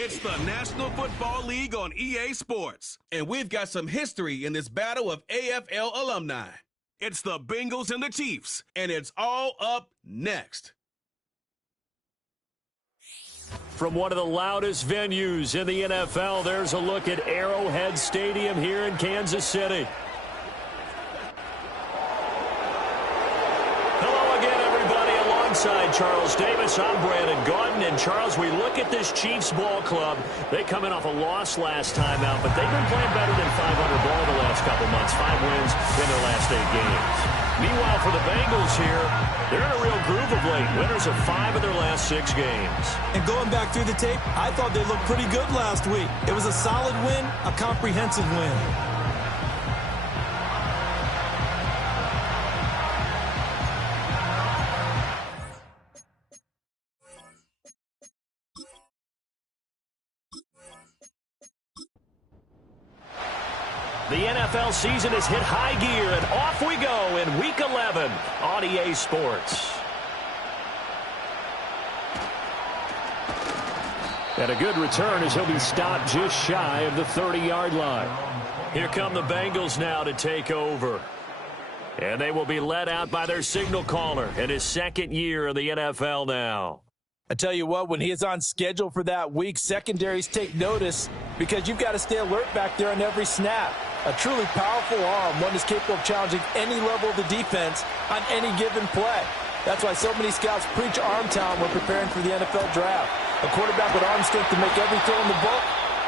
It's the National Football League on EA Sports, and we've got some history in this battle of AFL alumni. It's the Bengals and the Chiefs, and it's all up next. From one of the loudest venues in the NFL, there's a look at Arrowhead Stadium here in Kansas City. Alongside Charles Davis, I'm Brandon Gaudin. And Charles, we look at this Chiefs ball club. They come in off a loss last time out, but they've been playing better than 500 ball the last couple months. 5 wins in their last 8 games. Meanwhile, for the Bengals here, they're in a real groove of late. Winners of 5 of their last 6 games. And going back through the tape, I thought they looked pretty good last week. It was a solid win, a comprehensive win. The NFL season has hit high gear, and off we go in Week 11 on EA Sports. And a good return as he'll be stopped just shy of the 30-yard line. Here come the Bengals now to take over. And they will be led out by their signal caller in his 2nd year in the NFL now. I tell you what, when he is on schedule for that week, secondaries take notice because you've got to stay alert back there on every snap. A truly powerful arm, one is capable of challenging any level of the defense on any given play. That's why so many scouts preach arm talent when preparing for the NFL draft. A quarterback with arm strength to make every throw in the book,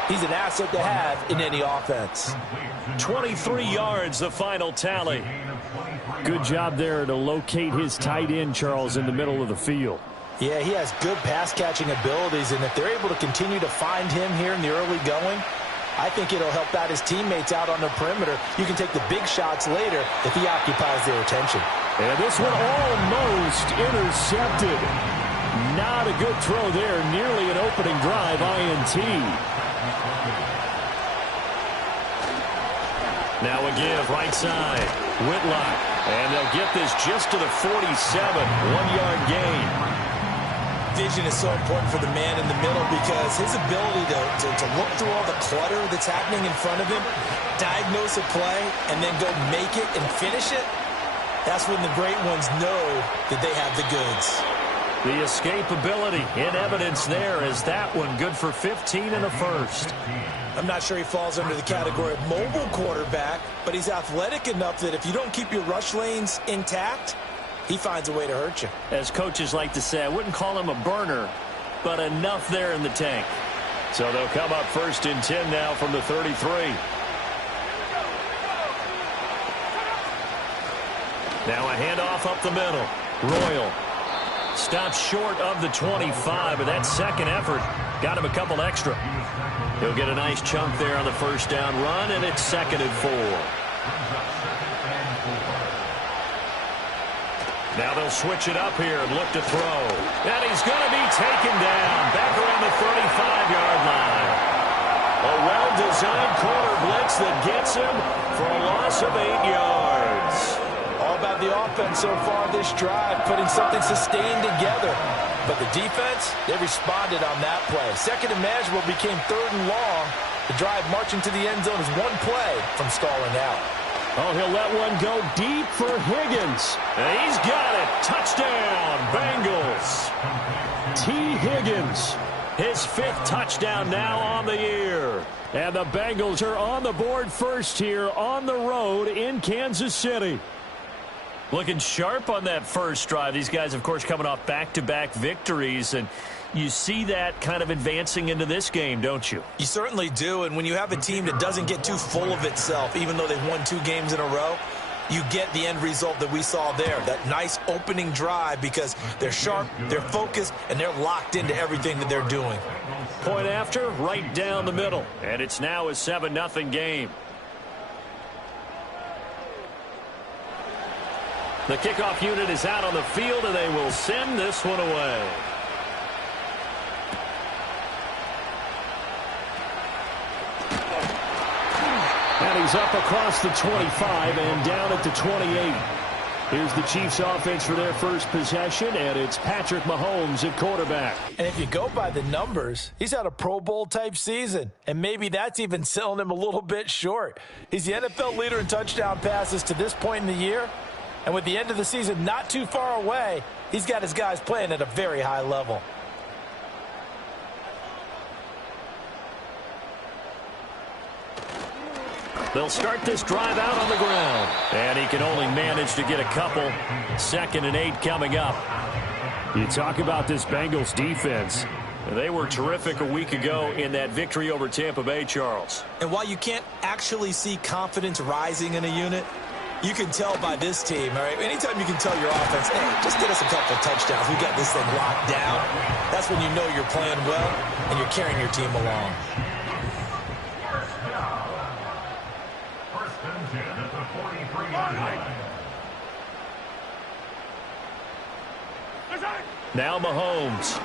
he's an asset to have in any offense. 23 yards, the final tally. Good job there to locate his tight end, Charles, in the middle of the field. Yeah, he has good pass-catching abilities, and if they're able to continue to find him here in the early going, I think it'll help out his teammates out on the perimeter. You can take the big shots later if he occupies their attention. And this one almost intercepted. Not a good throw there. Nearly an opening drive INT. Now a give right side. Whitlock. And they'll get this just to the 47. 1-yard gain. Vision is so important for the man in the middle because his ability to look through all the clutter that's happening in front of him, diagnose a play, and then go make it and finish it, that's when the great ones know that they have the goods. The escapability in evidence there as that one good for 15 in the first. I'm not sure he falls under the category of mobile quarterback, but he's athletic enough that if you don't keep your rush lanes intact, he finds a way to hurt you. As coaches like to say, I wouldn't call him a burner, but enough there in the tank. So they'll come up 1st and 10 now from the 33. Now a handoff up the middle. Royal stops short of the 25, but that second effort got him a couple extra. He'll get a nice chunk there on the first down run, and it's 2nd and 4. Now they'll switch it up here and look to throw. And he's going to be taken down back around the 35-yard line. A well-designed corner blitz that gets him for a loss of 8 yards. All about the offense so far this drive, putting something sustained together. But the defense, they responded on that play. 2nd and manageable became 3rd and long. The drive marching to the end zone is one play from stalling out. Oh, he'll let one go deep for Higgins. And he's got it. Touchdown, Bengals. T. Higgins, his 5th touchdown now on the year. And the Bengals are on the board first here on the road in Kansas City. Looking sharp on that first drive. These guys, of course, coming off back-to-back victories, and you see that kind of advancing into this game, don't you? You certainly do, and when you have a team that doesn't get too full of itself, even though they've won 2 games in a row, you get the end result that we saw there, that nice opening drive because they're sharp, they're focused, and they're locked into everything that they're doing. Point after, right down the middle, and it's now a 7-0 game. The kickoff unit is out on the field, and they will send this one away. And he's up across the 25 and down at the 28. Here's the Chiefs offense for their first possession, and it's Patrick Mahomes at quarterback. And if you go by the numbers, he's had a Pro Bowl-type season, and maybe that's even selling him a little bit short. He's the NFL leader in touchdown passes to this point in the year, and with the end of the season not too far away, he's got his guys playing at a very high level. They'll start this drive out on the ground. And he can only manage to get a couple. 2nd and 8 coming up. You talk about this Bengals defense. They were terrific a week ago in that victory over Tampa Bay, Charles. And while you can't actually see confidence rising in a unit, you can tell by this team, all right? Anytime you can tell your offense, hey, just get us a couple of touchdowns. We got this thing locked down. That's when you know you're playing well and you're carrying your team along. Now Mahomes.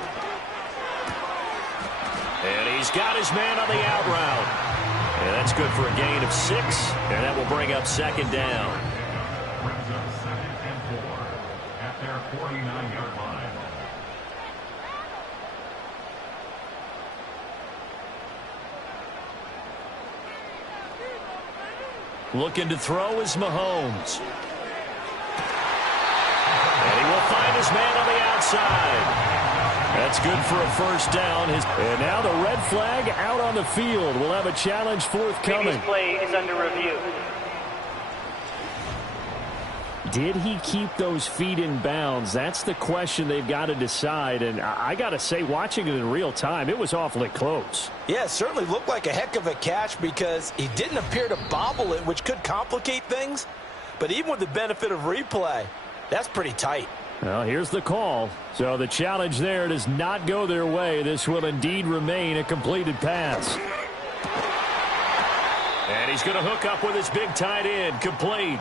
And he's got his man on the out route. And that's good for a gain of 6. And that will bring up 2nd down. Brings up 2nd and 4 at their 49-yard line. Looking to throw is Mahomes. And he will find his man on the outside. That's good for a first down. And now the red flag out on the field. We'll have a challenge forthcoming. This play is under review. Did he keep those feet in bounds? That's the question they've got to decide. And I got to say, watching it in real time, it was awfully close. Yeah, it certainly looked like a heck of a catch because he didn't appear to bobble it, which could complicate things. But even with the benefit of replay, that's pretty tight. Well, here's the call. So the challenge there does not go their way. This will indeed remain a completed pass. And he's going to hook up with his big tight end. Complete.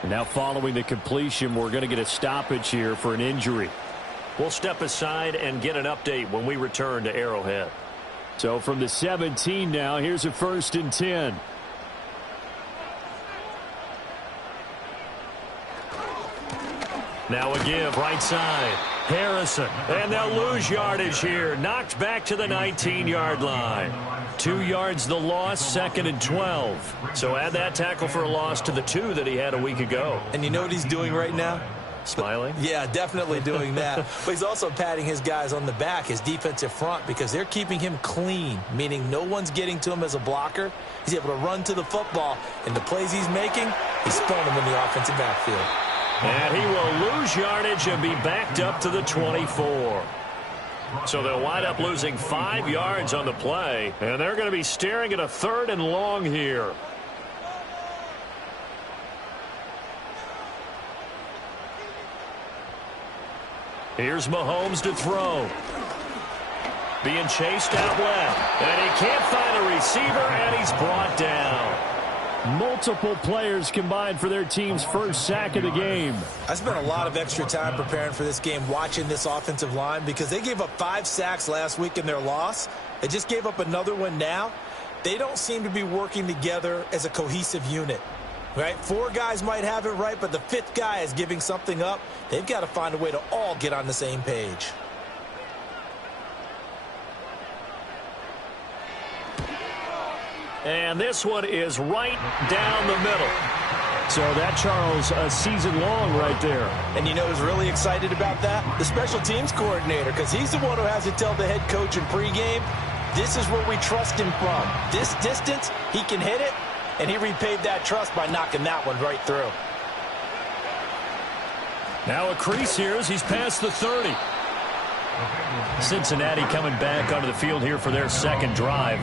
And now following the completion, we're going to get a stoppage here for an injury. We'll step aside and get an update when we return to Arrowhead. So from the 17 now, here's a 1st and 10. Now a give, right side. Harrison. And they'll lose yardage here. Knocked back to the 19-yard line. 2 yards the loss, 2nd and 12. So add that tackle for a loss to the 2 that he had a week ago. And you know what he's doing right now? Smiling? Yeah, definitely doing that. But he's also patting his guys on the back, his defensive front, because they're keeping him clean, meaning no one's getting to him as a blocker. He's able to run to the football, and the plays he's making, he's throwing them in the offensive backfield. And he will lose yardage and be backed up to the 24. So they'll wind up losing 5 yards on the play, and they're going to be staring at a 3rd and long here. Here's Mahomes to throw. Being chased out left. And he can't find a receiver, and he's brought down. Multiple players combined for their team's first sack of the game. I spent a lot of extra time preparing for this game, watching this offensive line, because they gave up 5 sacks last week in their loss. They just gave up another one now. They don't seem to be working together as a cohesive unit. Right? 4 guys might have it right, but the 5th guy is giving something up. They've got to find a way to all get on the same page. And this one is right down the middle. So that, Charles, a season long right there. And you know who's really excited about that? The special teams coordinator, because he's the one who has to tell the head coach in pregame, this is where we trust him from. This distance, he can hit it, and he repaid that trust by knocking that one right through. Now a crease here as he's past the 30. Cincinnati coming back onto the field here for their second drive.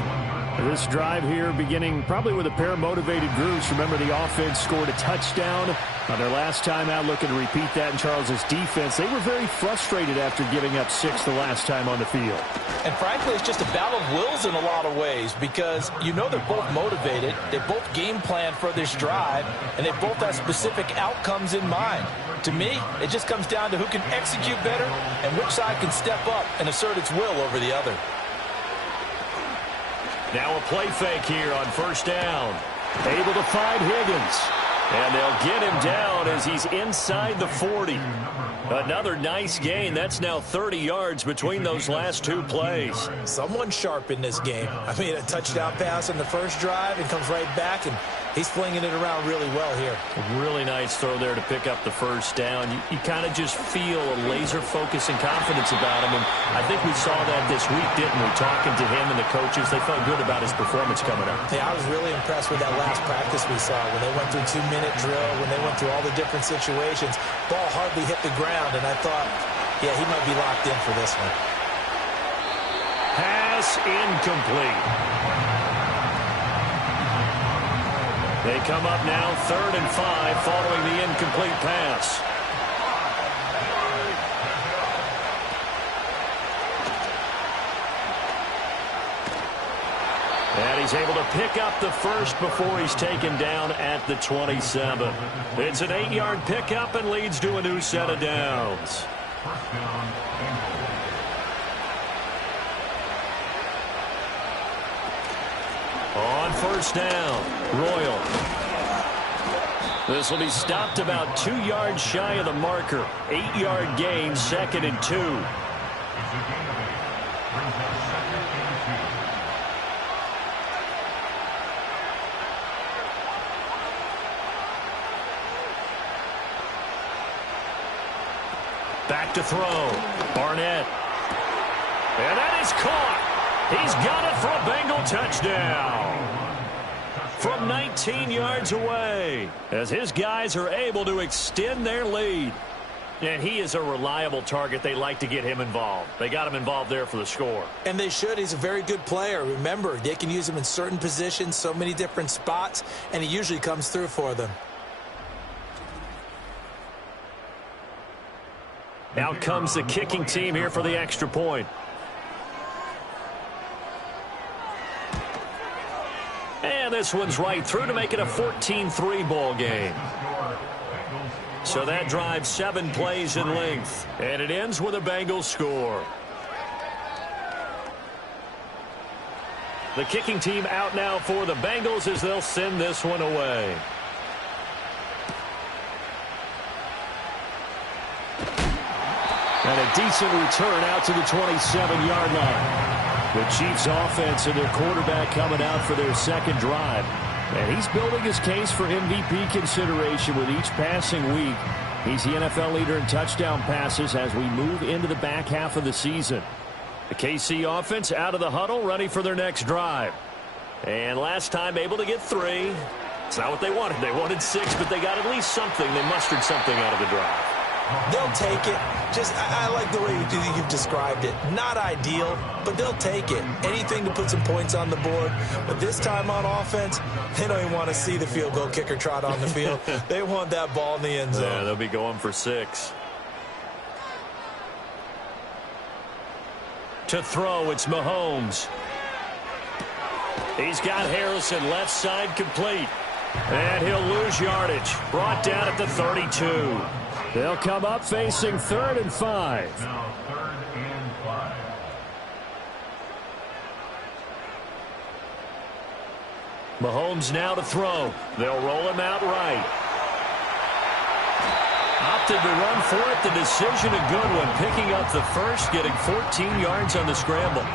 This drive here beginning probably with a pair of motivated groups. Remember, the offense scored a touchdown on their last time out, looking to repeat that in Charles's defense. They were very frustrated after giving up 6 the last time on the field. And frankly, it's just a battle of wills in a lot of ways, because you know they're both motivated, they both game plan for this drive, and they both have specific outcomes in mind. To me, it just comes down to who can execute better and which side can step up and assert its will over the other. Now a play fake here on first down. Able to find Higgins. And they'll get him down as he's inside the 40. Another nice gain. That's now 30 yards between those last two plays. Someone sharp in this game. I mean, a touchdown pass on the first drive and comes right back, and he's flinging it around really well here. A really nice throw there to pick up the first down. You kind of just feel a laser focus and confidence about him, and I think we saw that this week, didn't we? Talking to him and the coaches, they felt good about his performance coming up. Yeah, I was really impressed with that last practice we saw when they went through 2-minute drill, when they went through all the different situations. Ball hardly hit the ground, and I thought, yeah, he might be locked in for this one. Pass incomplete. They come up now 3rd and 5 following the incomplete pass. And he's able to pick up the first before he's taken down at the 27. It's an 8-yard pickup and leads to a new set of downs. On first down, Royal. This will be stopped about 2 yards shy of the marker. 8-yard gain, 2nd and 2. Back to throw. Barnett. And that is caught. He's got it for a Bengal touchdown. From 19 yards away, as his guys are able to extend their lead. And he is a reliable target. They like to get him involved. They got him involved there for the score. And they should. He's a very good player. Remember, they can use him in certain positions, so many different spots, and he usually comes through for them. Out comes the kicking team here for the extra point. And this one's right through to make it a 14-3 ball game. So that drives 7 plays in length. And it ends with a Bengals score. The kicking team out now for the Bengals as they'll send this one away. And a decent return out to the 27-yard line. The Chiefs offense and their quarterback coming out for their second drive. And he's building his case for MVP consideration with each passing week. He's the NFL leader in touchdown passes as we move into the back half of the season. The KC offense out of the huddle, ready for their next drive. And last time able to get 3. It's not what they wanted. They wanted 6, but they got at least something. They mustered something out of the drive. They'll take it. I like the way you've described it. Not ideal, but they'll take it. Anything to put some points on the board. But this time on offense, they don't even want to see the field goal kicker trot on the field. They want that ball in the end zone. Yeah, they'll be going for 6. To throw, it's Mahomes. He's got Harrison left side complete. And he'll lose yardage. Brought down at the 32. They'll come up facing 3rd and 5. Now 3rd and 5. Mahomes now to throw. They'll roll him out right. Opted to run for it. The decision a good one. Picking up the first, getting 14 yards on the scramble.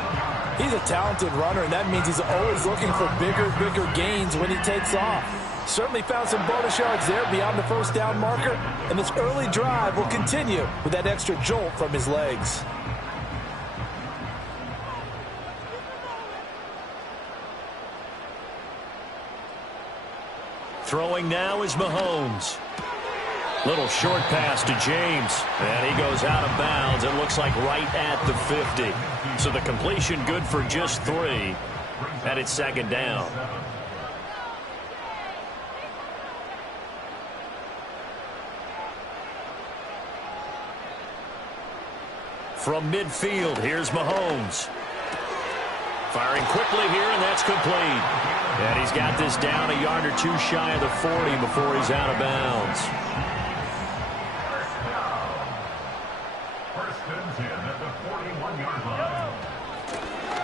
He's a talented runner, and that means he's always looking for bigger gains when he takes off. Certainly found some bonus yards there beyond the first down marker, and this early drive will continue with that extra jolt from his legs. Throwing now is Mahomes. Little short pass to James, and he goes out of bounds. It looks like right at the 50. So the completion good for just 3, and it's 2nd down. From midfield, here's Mahomes. Firing quickly here, and that's complete. And he's got this down a yard or 2 shy of the 40 before he's out of bounds. First and 10 at the 41-yard line.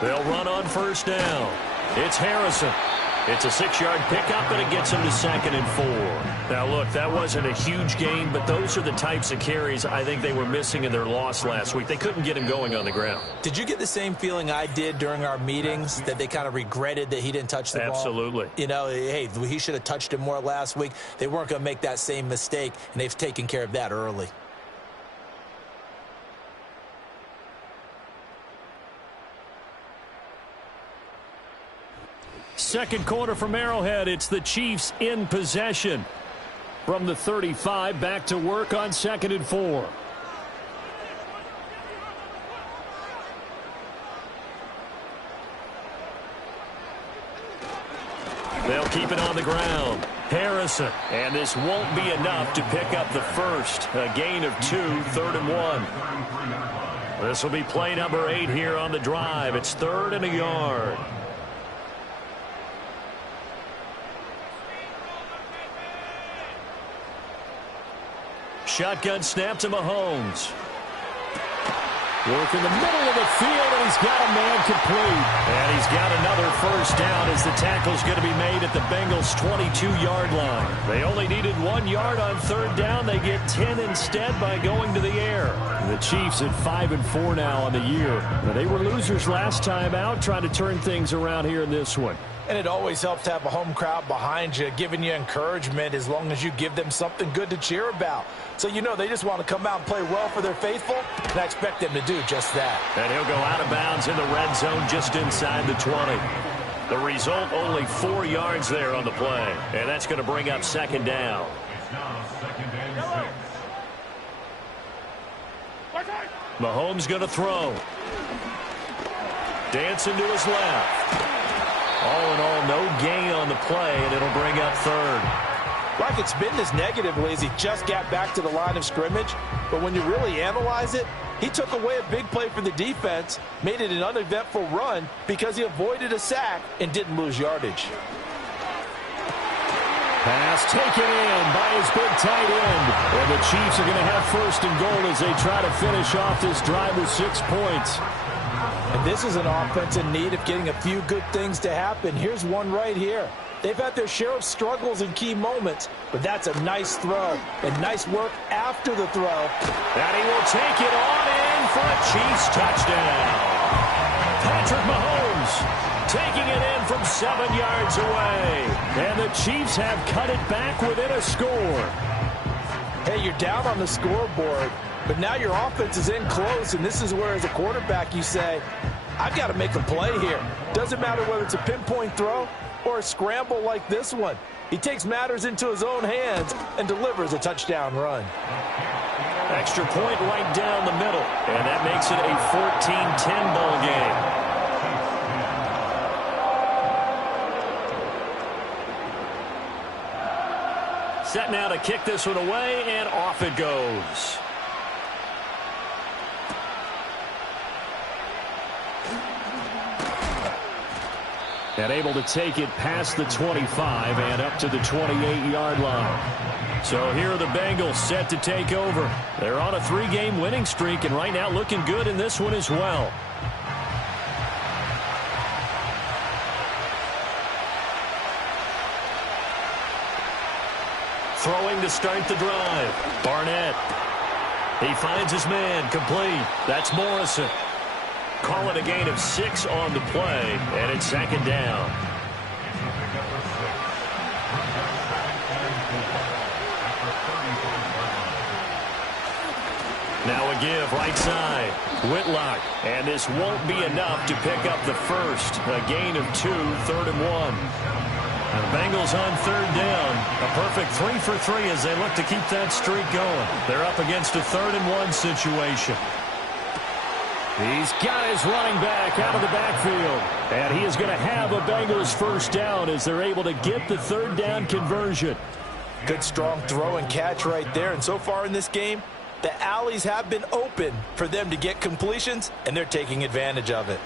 They'll run on first down. It's Harrison. It's a 6-yard pickup, and it gets them to 2nd and 4. Now, look, that wasn't a huge gain, but those are the types of carries I think they were missing in their loss last week. They couldn't get him going on the ground. Did you get the same feeling I did during our meetings, that they kind of regretted that he didn't touch the ball? Absolutely. You know, hey, he should have touched it more last week. They weren't going to make that same mistake, and they've taken care of that early. Second quarter from Arrowhead. It's the Chiefs in possession. From the 35, back to work on 2nd and 4. They'll keep it on the ground. Harrison. And this won't be enough to pick up the first. A gain of 2, 3rd and 1. This will be play number 8 here on the drive. It's 3rd and a yard. Shotgun snap to Mahomes. Work in the middle of the field, and he's got a man complete. And he's got another first down as the tackle's going to be made at the Bengals' 22-yard line. They only needed 1 yard on 3rd down. They get 10 instead by going to the air. The Chiefs at 5-4 now on the year. Now, they were losers last time out, trying to turn things around here in this one. And it always helps to have a home crowd behind you, giving you encouragement as long as you give them something good to cheer about. So you know they just want to come out and play well for their faithful, and I expect them to do just that. And he'll go out of bounds in the red zone just inside the 20. The result, only 4 yards there on the play. And that's going to bring up 2nd down. It's now 2nd and 6. Mahomes going to throw. Dancing to his left. All in all, no gain on the play, and it'll bring up 3rd. Like it's been this negatively as he just got back to the line of scrimmage, but when you really analyze it, he took away a big play for the defense, made it an uneventful run because he avoided a sack and didn't lose yardage. Pass taken in by his big tight end. And the Chiefs are going to have 1st and goal as they try to finish off this drive with 6 points. And this is an offense in need of getting a few good things to happen. Here's one right here. They've had their share of struggles in key moments, but that's a nice throw and nice work after the throw. And he will take it on in for a Chiefs touchdown. Patrick Mahomes taking it in from 7 yards away. And the Chiefs have cut it back within a score. Hey, you're down on the scoreboard, but now your offense is in close, and this is where, as a quarterback, you say, I've got to make a play here. Doesn't matter whether it's a pinpoint throw or a scramble like this one. He takes matters into his own hands and delivers a touchdown run. Extra point right down the middle, and that makes it a 14-10 ball game. Set now to kick this one away, and off it goes. And able to take it past the 25 and up to the 28-yard line. So here are the Bengals set to take over. They're on a 3-game winning streak, and right now looking good in this one as well. Throwing to start the drive. Barnett. He finds his man, complete. That's Morrison. Call it a gain of 6 on the play, and it's 2nd down. Now a give right side. Whitlock. And this won't be enough to pick up the first. A gain of 2, 3rd and 1. And the Bengals on 3rd down. A perfect 3 for 3 as they look to keep that streak going. They're up against a 3rd and 1 situation. He's got his running back out of the backfield. And he is going to have a Bengals first down as they're able to get the 3rd down conversion. Good strong throw and catch right there. And so far in this game, the alleys have been open for them to get completions, and they're taking advantage of it.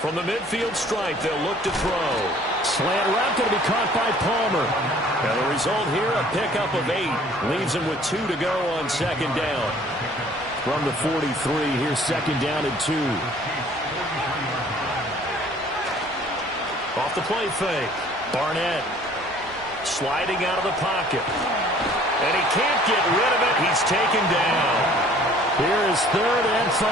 From the midfield stripe, they'll look to throw. Slant route going to be caught by Palmer. And the result here, a pickup of 8. Leaves him with 2 to go on 2nd down. From the 43, here's second down and 2. Off the play fake. Barnett sliding out of the pocket. And he can't get rid of it. He's taken down. Here is 3rd and 5.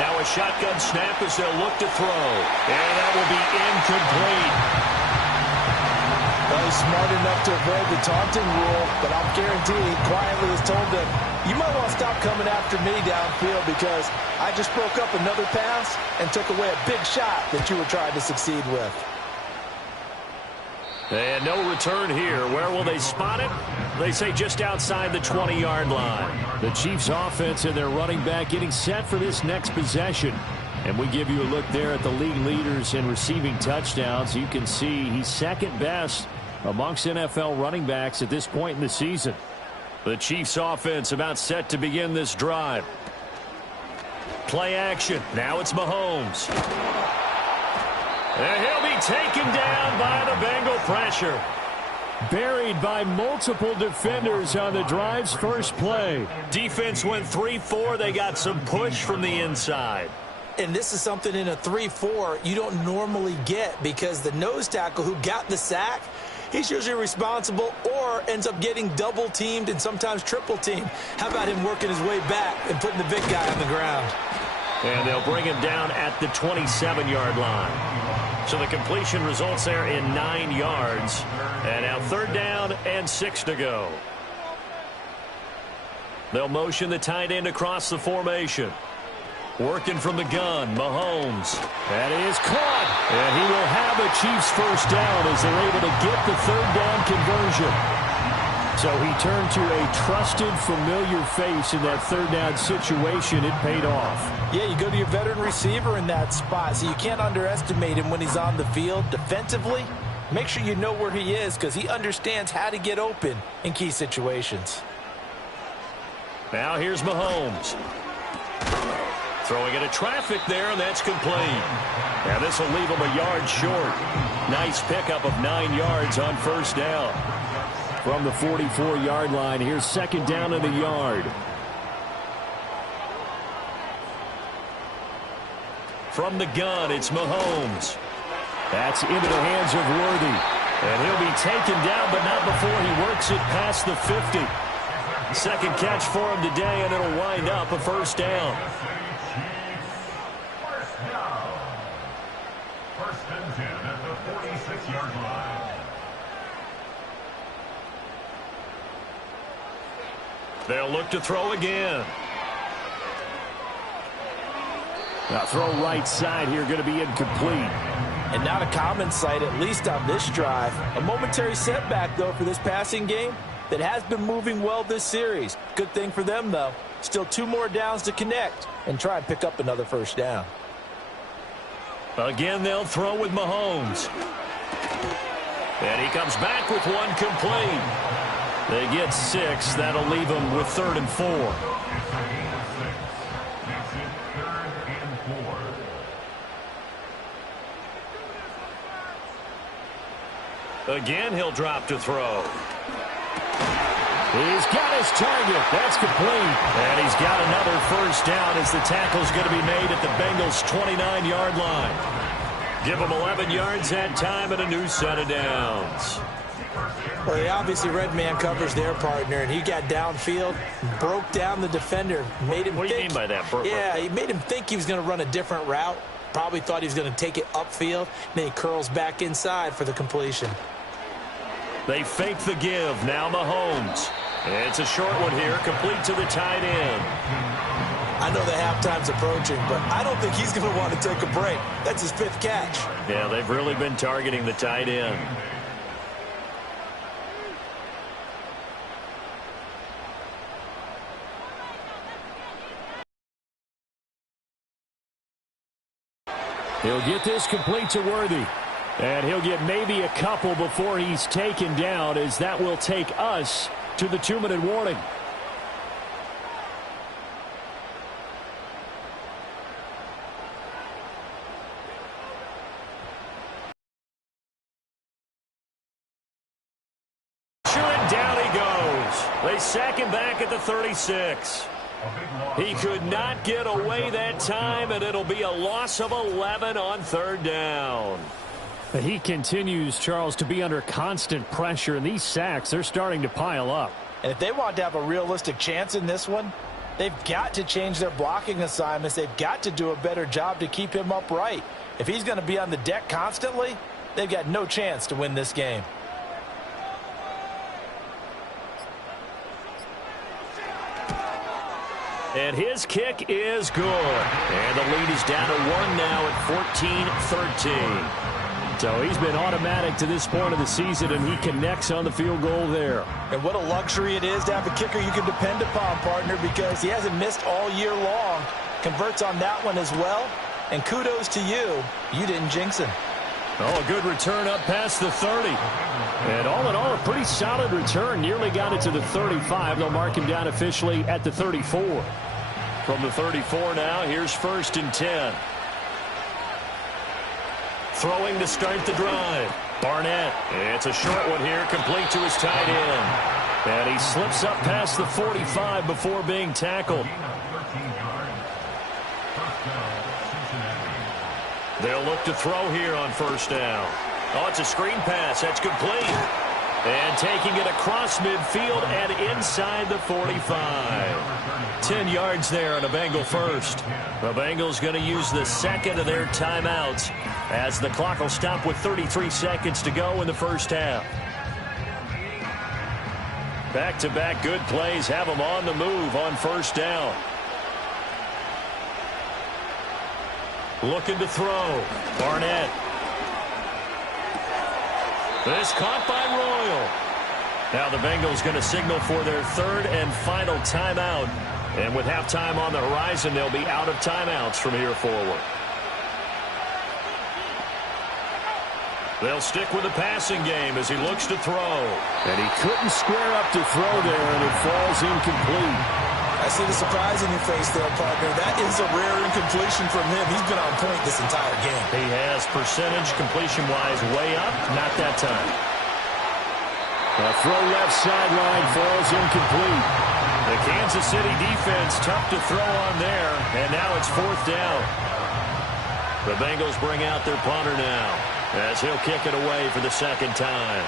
Now a shotgun snap as they'll look to throw. And that will be incomplete. Well, he's smart enough to avoid the taunting rule, but I'm guaranteed he quietly has told them, you might want to stop coming after me downfield because I just broke up another pass and took away a big shot that you were trying to succeed with. And no return here. Where will they spot it? They say just outside the 20-yard line. The Chiefs offense and their running back getting set for this next possession. And we give you a look there at the league leaders in receiving touchdowns. You can see he's second best amongst NFL running backs at this point in the season. The Chiefs offense about set to begin this drive. Play action. Now it's Mahomes. And he'll be taken down by the Bengal pressure. Buried by multiple defenders on the drive's first play. Defense went 3-4. They got some push from the inside. And this is something in a 3-4 you don't normally get because the nose tackle who got the sack, he's usually responsible or ends up getting double-teamed and sometimes triple-teamed. How about him working his way back and putting the big guy on the ground? And they'll bring him down at the 27-yard line. So the completion results there in 9 yards. And now 3rd down and 6 to go. They'll motion the tight end across the formation. Working from the gun, Mahomes. That is caught. And he will have a Chiefs first down as they're able to get the 3rd down conversion. So he turned to a trusted, familiar face in that 3rd down situation. It paid off. Yeah, you go to your veteran receiver in that spot, so you can't underestimate him when he's on the field. Defensively, make sure you know where he is because he understands how to get open in key situations. Now here's Mahomes. Throwing into traffic there, and that's complete. Now this will leave him a yard short. Nice pickup of 9 yards on first down. From the 44-yard line, here's second down in the yard. From the gun, it's Mahomes. That's into the hands of Worthy. And he'll be taken down, but not before he works it past the 50. Second catch for him today, and it'll wind up a first down. First and 10 at the 46-yard line. They'll look to throw again. Now throw right side here, going to be incomplete. And not a common sight, at least on this drive. A momentary setback, though, for this passing game that has been moving well this series. Good thing for them, though. Still 2 more downs to connect and try and pick up another first down. Again, they'll throw with Mahomes. And he comes back with one complete. They get 6. That'll leave them with 3rd and 4. Again, he'll drop to throw. He's got his target. That's complete. And he's got another first down as the tackle's going to be made at the Bengals' 29-yard line. Give them 11 yards that time and a new set of downs. Well, they obviously red man covers their partner, and he got downfield, broke down the defender, made him What do you mean by that, Burt? Yeah, he made him think he was going to run a different route. Probably thought he was going to take it upfield. Then he curls back inside for the completion. They fake the give. Now Mahomes. It's a short one here, complete to the tight end. I know the halftime's approaching, but I don't think he's going to want to take a break. That's his 5th catch. Yeah, they've really been targeting the tight end. He'll get this complete to Worthy. And he'll get maybe a couple before he's taken down, as that will take us to the 2-minute warning. Sure, and down he goes. They play second back at the 36. He could not get away that time, and it'll be a loss of 11 on third down. He continues, Charles, to be under constant pressure, and these sacks, they're starting to pile up. And if they want to have a realistic chance in this one, they've got to change their blocking assignments. They've got to do a better job to keep him upright. If he's going to be on the deck constantly, they've got no chance to win this game. And his kick is good. And the lead is down to 1 now at 14-13. So he's been automatic to this point of the season, and he connects on the field goal there. And what a luxury it is to have a kicker you can depend upon, partner, because he hasn't missed all year long. Converts on that one as well. And kudos to you. You didn't jinx him. Oh, a good return up past the 30. And all in all, a pretty solid return. Nearly got it to the 35. They'll mark him down officially at the 34. From the 34 now, here's 1st and 10. Throwing to start the drive. Barnett. It's a short one here, complete to his tight end. And he slips up past the 45 before being tackled. They'll look to throw here on 1st down. Oh, it's a screen pass. That's complete. And taking it across midfield and inside the 45. 10 yards there on a Bengal first. The Bengals going to use the second of their timeouts as the clock will stop with 33 seconds to go in the first half. Back-to-back good plays have them on the move on 1st down. Looking to throw. Barnett. This caught by Royal. Now the Bengals going to signal for their 3rd and final timeout. And with halftime on the horizon, they'll be out of timeouts from here forward. They'll stick with the passing game as he looks to throw. And he couldn't square up to throw there, and it falls incomplete. I see the surprise in your face there, partner. That is a rare incompletion from him. He's been on point this entire game. He has percentage completion-wise way up. Not that time. A throw left sideline falls incomplete. The Kansas City defense tough to throw on there. And now it's 4th down. The Bengals bring out their punter now as he'll kick it away for the 2nd time.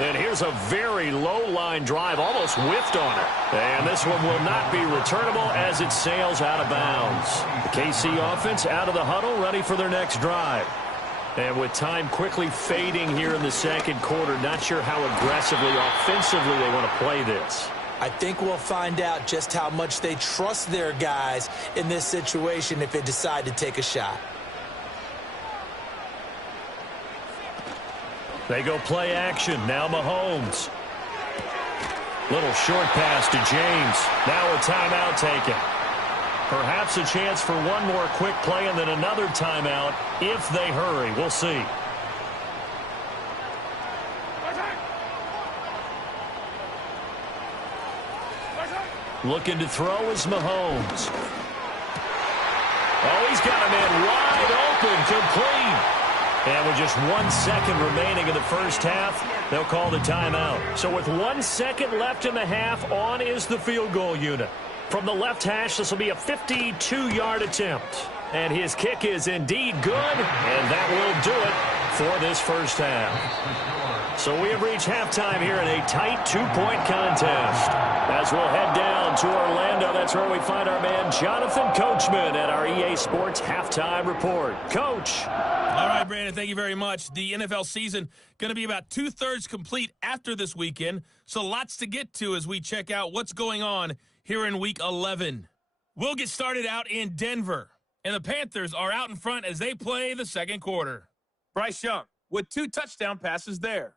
And here's a very low-line drive, almost whiffed on it. And this one will not be returnable as it sails out of bounds. The KC offense out of the huddle, ready for their next drive. And with time quickly fading here in the 2nd quarter, not sure how aggressively, offensively they want to play this. I think we'll find out just how much they trust their guys in this situation if they decide to take a shot. They go play action. Now Mahomes. Little short pass to James. Now a timeout taken. Perhaps a chance for one more quick play and then another timeout if they hurry. We'll see. Looking to throw is Mahomes. Oh, he's got a man wide open, complete. And with just 1 second remaining in the first half, they'll call the timeout. So with 1 second left in the half, on is the field goal unit. From the left hash, this will be a 52-yard attempt. And his kick is indeed good, and that will do it for this first half. So we have reached halftime here in a tight 2-point contest. As we'll head down to Orlando, that's where we find our man Jonathan Coachman at our EA Sports Halftime Report. Coach. All right, Brandon, thank you very much. The NFL season going to be about 2/3 complete after this weekend, so lots to get to as we check out what's going on here in Week 11. We'll get started out in Denver, and the Panthers are out in front as they play the 2nd quarter. Bryce Young with 2 touchdown passes there.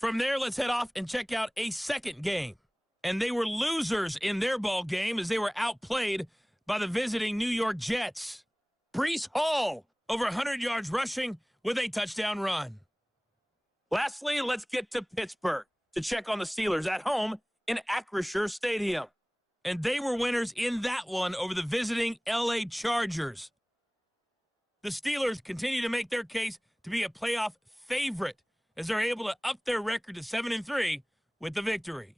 From there, let's head off and check out a 2nd game. And they were losers in their ball game as they were outplayed by the visiting New York Jets. Breece Hall, over 100 yards rushing with a touchdown run. Lastly, let's get to Pittsburgh to check on the Steelers at home in Acrisure Stadium. And they were winners in that one over the visiting LA Chargers. The Steelers continue to make their case to be a playoff favorite as they're able to up their record to 7-3 with the victory.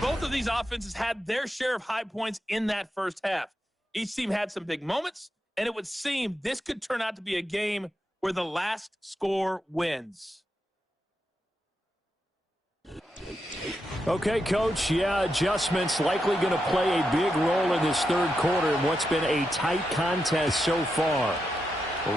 Both of these offenses had their share of high points in that first half. Each team had some big moments, and it would seem this could turn out to be a game where the last score wins. Okay, Coach, adjustments likely going to play a big role in this third quarter in what's been a tight contest so far.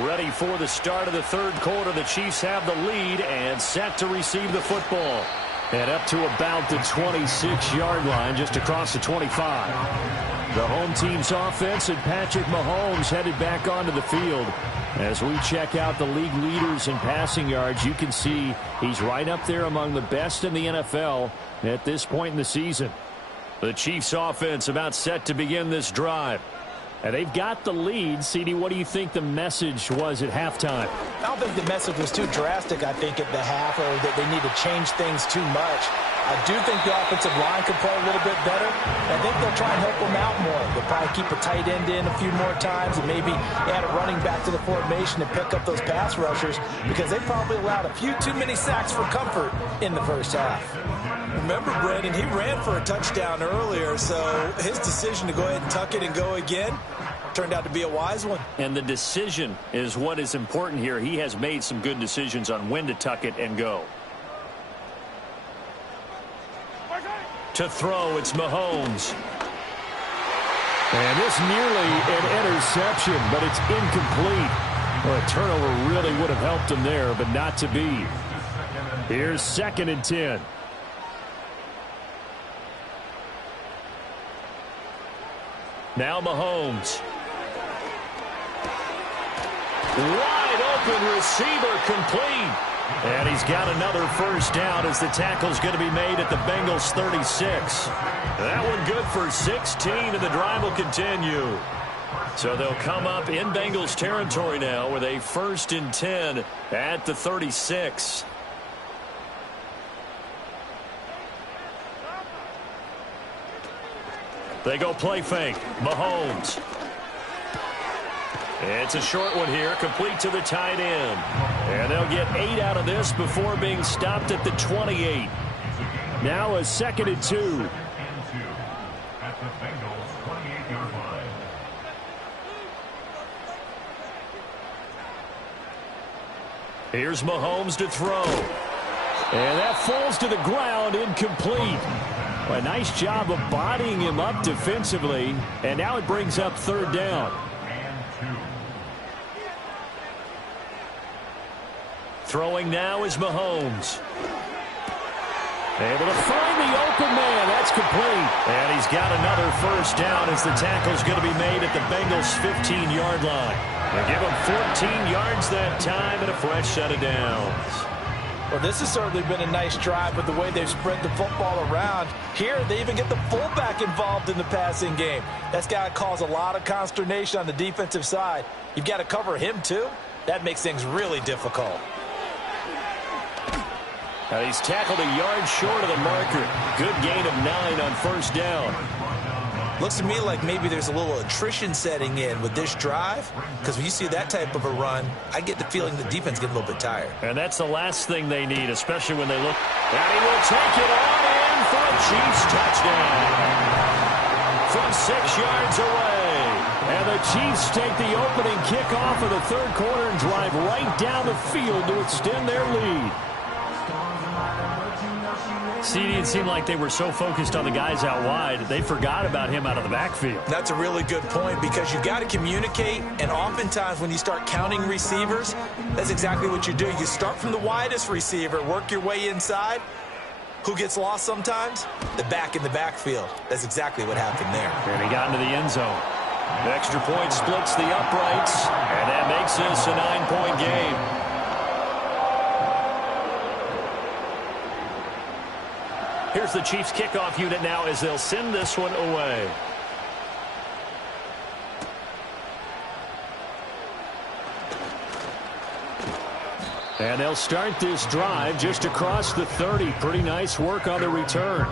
Ready for the start of the third quarter. The Chiefs have the lead and set to receive the football. And up to about the 26-yard line, just across the 25. The home team's offense and Patrick Mahomes headed back onto the field. As we check out the league leaders in passing yards, you can see he's right up there among the best in the NFL at this point in the season. The Chiefs offense about set to begin this drive. And they've got the lead. CD, what do you think the message was at halftime? I don't think the message was too drastic, I think, at the half, or that they need to change things too much. I do think the offensive line could play a little bit better. I think they'll try and help them out more. They'll probably keep a tight end in a few more times and maybe add a running back to the formation and pick up those pass rushers, because they probably allowed a few too many sacks for comfort in the first half. Remember, Brandon, he ran for a touchdown earlier, so his decision to go ahead and tuck it and go again turned out to be a wise one. And the decision is what is important here. He has made some good decisions on when to tuck it and go. To throw, it's Mahomes. And this nearly an interception, but it's incomplete. Well, a turnover really would have helped him there, but not to be. Here's 2nd and 10. Now Mahomes. Wide open receiver, complete. And he's got another first down as the tackle's going to be made at the Bengals 36. That one good for 16, and the drive will continue. So they'll come up in Bengals territory now with a 1st and 10 at the 36. They go play fake. Mahomes. It's a short one here, complete to the tight end. And they'll get 8 out of this before being stopped at the 28. Now a 2nd and 2. At the Bengals 28-yard line. Here's Mahomes to throw. And that falls to the ground, incomplete. A nice job of bodying him up defensively. And now it brings up 3rd down. Throwing now is Mahomes. Able to find the open man. That's complete. And he's got another first down as the tackle's going to be made at the Bengals' 15-yard line. They give him 14 yards that time and a fresh set of downs. Well, this has certainly been a nice drive with the way they've spread the football around. Here, they even get the fullback involved in the passing game. That's got to cause a lot of consternation on the defensive side. You've got to cover him, too. That makes things really difficult. He's tackled a yard short of the marker. Good gain of 9 on first down. Looks to me like maybe there's a little attrition setting in with this drive, because when you see that type of a run, I get the feeling the defense gets a little bit tired. And that's the last thing they need, especially when they look. And he will take it on in for a Chiefs touchdown. From 6 yards away. And the Chiefs take the opening kickoff of the third quarter and drive right down the field to extend their lead. CD, it seemed like they were so focused on the guys out wide, they forgot about him out of the backfield. That's a really good point, because you've got to communicate, and oftentimes when you start counting receivers, that's exactly what you do. You start from the widest receiver, work your way inside. Who gets lost sometimes? The back in the backfield. That's exactly what happened there. And he got into the end zone. The extra point splits the uprights, and that makes this a 9-point game. Here's the Chiefs kickoff unit now as they'll send this one away. And they'll start this drive just across the 30. Pretty nice work on the return.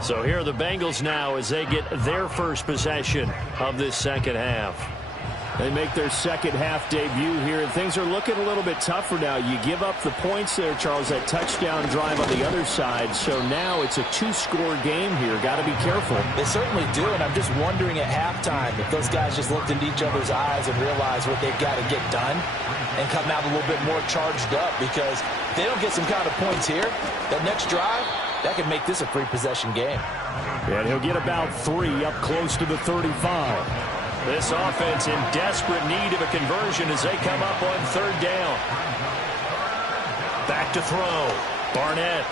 So here are the Bengals now as they get their first possession of this second half. They make their second half debut here, and things are looking a little bit tougher now. You give up the points there, Charles, that touchdown drive on the other side. So now it's a 2-score game here. Got to be careful. They certainly do, and I'm just wondering at halftime if those guys just looked into each other's eyes and realized what they've got to get done and come out a little bit more charged up, because if they don't get some kind of points here, that next drive, that could make this a free possession game. And he'll get about 3 up close to the 35. This offense in desperate need of a conversion as they come up on 3rd down. Back to throw. Barnett.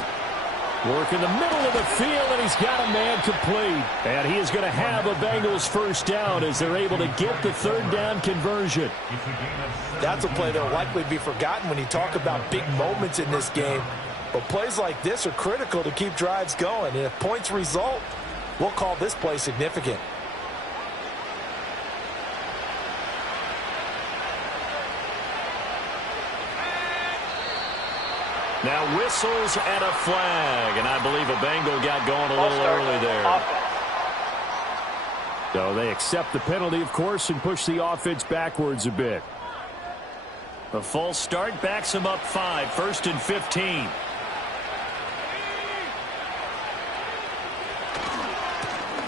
Work in the middle of the field, and he's got a man complete. And he is going to have a Bengals first down as they're able to get the 3rd down conversion. That's a play that will likely be forgotten when you talk about big moments in this game. But plays like this are critical to keep drives going. And if points result, we'll call this play significant. Now whistles and a flag, and I believe a Bengal got going a little early there. So they accept the penalty, of course, and push the offense backwards a bit. The false start backs them up 5, 1st and 15.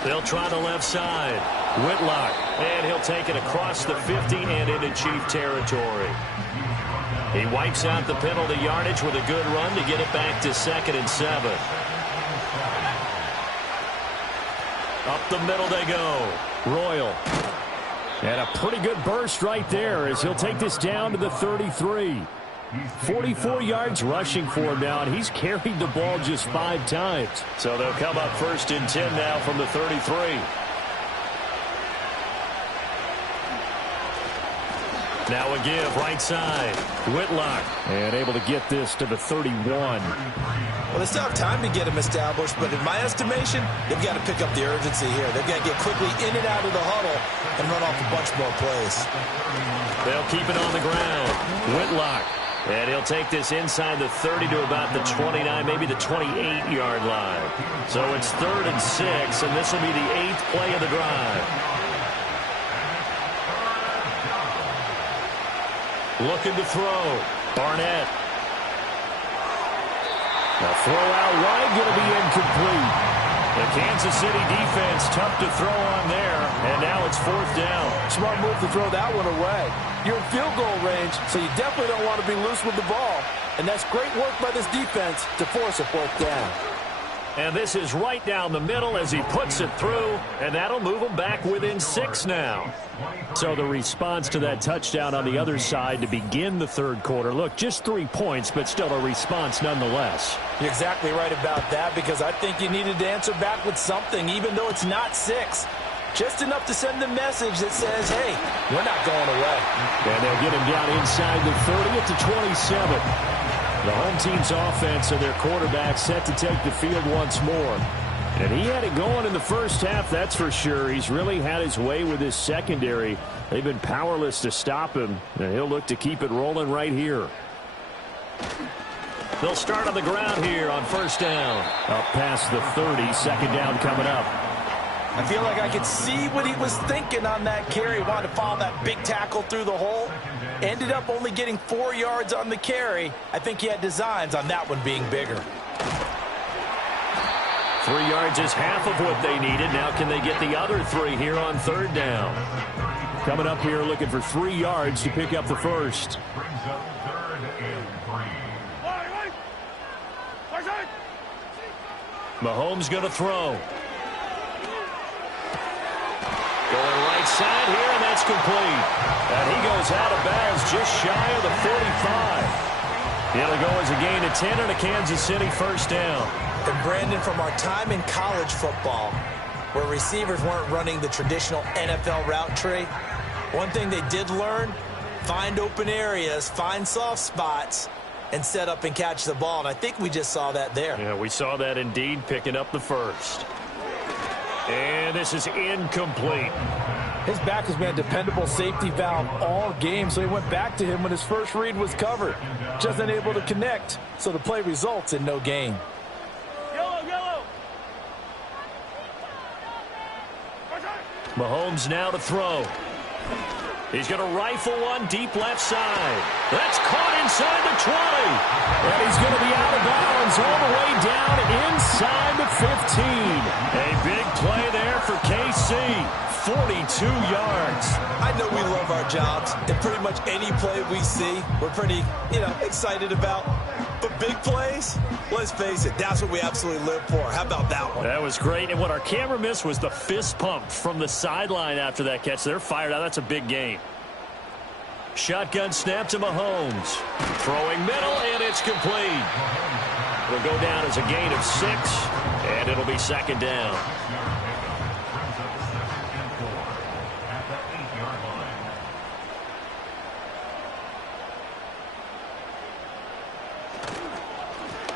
They'll try the left side. Whitlock, and he'll take it across the 50 and into Chief territory. He wipes out the penalty yardage with a good run to get it back to 2nd and 7. Up the middle they go. Royal. And a pretty good burst right there as he'll take this down to the 33. 44 yards rushing for him now, and he's carried the ball just 5 times. So they'll come up 1st and 10 now from the 33. Now a give right side. Whitlock. And able to get this to the 31. Well, they still have time to get him established, but in my estimation, they've got to pick up the urgency here. They've got to get quickly in and out of the huddle and run off a bunch more plays. They'll keep it on the ground. Whitlock. And he'll take this inside the 30 to about the 29, maybe the 28-yard line. So it's 3rd and 6, and this will be the 8th play of the drive. Looking to throw. Barnett. The throw out wide going to be incomplete. The Kansas City defense tough to throw on there, and now it's 4th down. Smart move to throw that one away. You're in field goal range, so you definitely don't want to be loose with the ball. And that's great work by this defense to force a 4th down. And this is right down the middle as he puts it through, and that'll move them back within 6 now. So the response to that touchdown on the other side to begin the 3rd quarter. Look, just 3 points, but still a response nonetheless. You're exactly right about that, because I think you needed to answer back with something, even though it's not 6. Just enough to send a message that says, hey, we're not going away. And they'll get him down inside the 30 at the 27. The home team's offense and their quarterback set to take the field once more. And he had it going in the first half, that's for sure. He's really had his way with his secondary. They've been powerless to stop him, and he'll look to keep it rolling right here. They'll start on the ground here on 1st down. Up past the 30, 2nd down coming up. I feel like I could see what he was thinking on that carry. Wanted to follow that big tackle through the hole. Ended up only getting 4 yards on the carry. I think he had designs on that one being bigger. 3 yards is half of what they needed. Now can they get the other 3 here on 3rd down? Coming up here looking for 3 yards to pick up the first. Mahomes going to throw. Going right side here, and that's complete. And he goes out of bounds just shy of the 45. It'll go as a gain of 10 and a Kansas City 1st down. And Brandon, from our time in college football, where receivers weren't running the traditional NFL route tree, one thing they did learn, find open areas, find soft spots, and set up and catch the ball. And I think we just saw that there. Yeah, we saw that indeed, picking up the first. And this is incomplete. His back has been a dependable safety valve all game, so he went back to him when his first read was covered. Just unable to connect, so the play results in no gain. Mahomes now to throw. He's going to rifle one deep left side. That's caught inside the 20. And he's going to be out of bounds all the way down inside the 15. A big play there for KC. 42 yards. I know we love our jobs, and pretty much any play we see, we're pretty, excited about. But big plays, let's face it, that's what we absolutely live for. How about that one? That was great. And what our camera missed was the fist pump from the sideline after that catch. They're fired out. That's a big game. Shotgun snap to Mahomes. Throwing middle, and it's complete. It'll go down as a gain of 6, and it'll be second down.